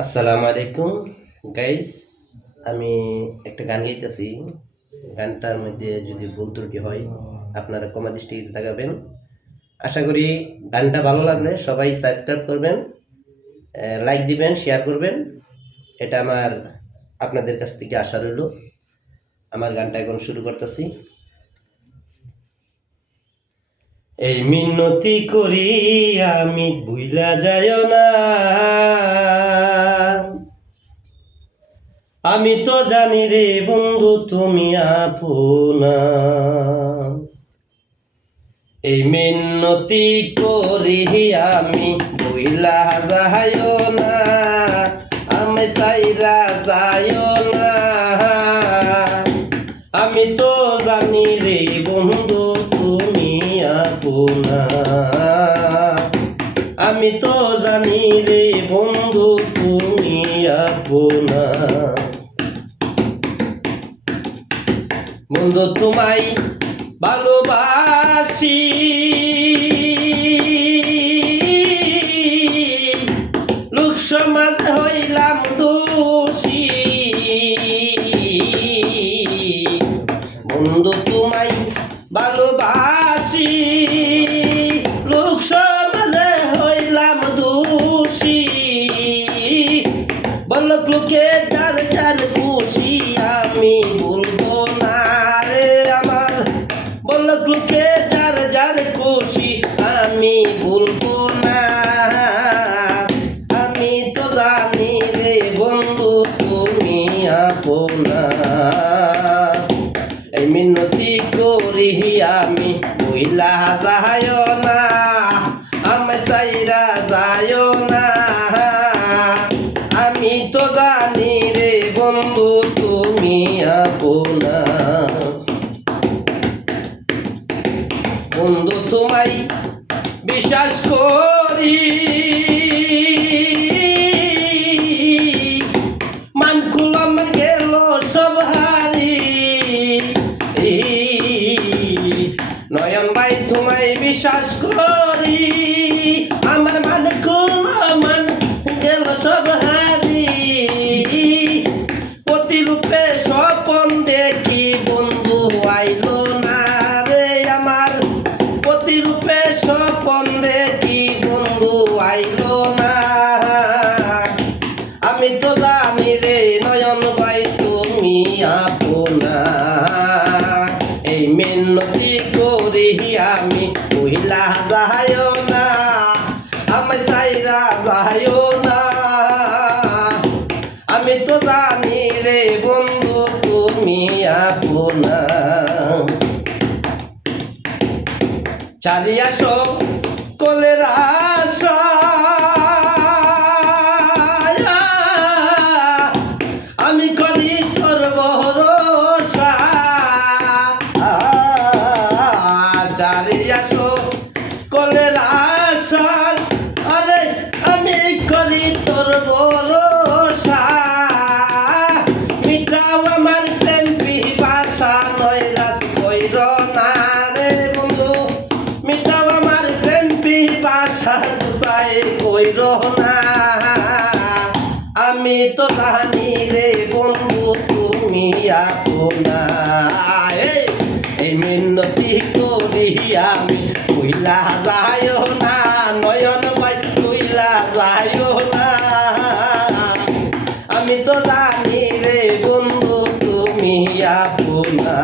আসসালামু আলাইকুম গাইস। আমি একটা গান গাইতেছি। গানটার মধ্যে যদি ভুল ত্রুটি হয় আপনারা ক্ষমা দৃষ্টিতে তাকাবেন। আশা করি গানটা ভালো লাগলে সবাই সাবস্ক্রাইব করবেন, লাইক দিবেন, শেয়ার করবেন। এটা আমার আপনাদের কাছ থেকে আশা রইল। আমার গানটা এখন শুরু করতেছি। এই মিনতি করি আমি ভুইলা যায় না, আমি তো জানি রে বন্ধু তুমি আপনা। এই মিনতি করি আমি ভুইলা যায় না, আমি সাইরা যায় না। আমি তো জানি রে বন্ধু তুমি আপনা, আমি তো জানি রে বন্ধু তুমি আপনা। বন্ধু তোমায় ভালোবাসি, লোক সমাজ হইলাম দোষী। বন্ধু তোমায় ভালোবাসি, লোক সমাজে হইলাম দোষী। বলক লোকে যার যার খুশি আমি বলবো না রে আমার। বলক লোকে যার যার খুশি আমি বলবো না। আমি তো জানি রে বন্ধু তুমি আপনা। এই মিনতি করি আমি ভুইলা যায় না, আমি সাইরা যায় না। আমি তো জানি রে বন্ধু তুমি আপনা। বন্ধু তোমায় বিশ্বাস করি, মান খুলাম গেল সব হারি। নয়ন ভাই তোমায় বিশ্বাস করি, আমার মান খুলাম গেল সব হারি। প্রতিরূপে স্বপন দেখি বন্ধু আইলো না রে আমার। প্রতিরূপে স্বপন দেখি বন্ধু আইলো না। আমি তো জানি রে নয়ন ভাই তুমি আপনা। এই মিনতি করি আমি ভুইলা যায় না, আমি সাইরা যায় না। আমি তো জানি রে বন্ধু তুমি আপনা। চালিয়া কলের আশা, আমি করি তোর ভরসা। চালিয়া কলের আশা, আরে আমি করি তোর ভরসা। মিটাও আমার প্রেম পিপাসা, নৈরাশ কইর না রে বন্ধু। মিটাও আমার প্রেম পিপাসা, চাই কইর না। আমি তো জানি রে বন্ধু তুমি আপনা। এই মিনতি করি আমি ভুইলা যায় না, নয়ন ভাই ভুইলা যায় না। আমি তো জানি রে বন্ধু তুমি আপনা।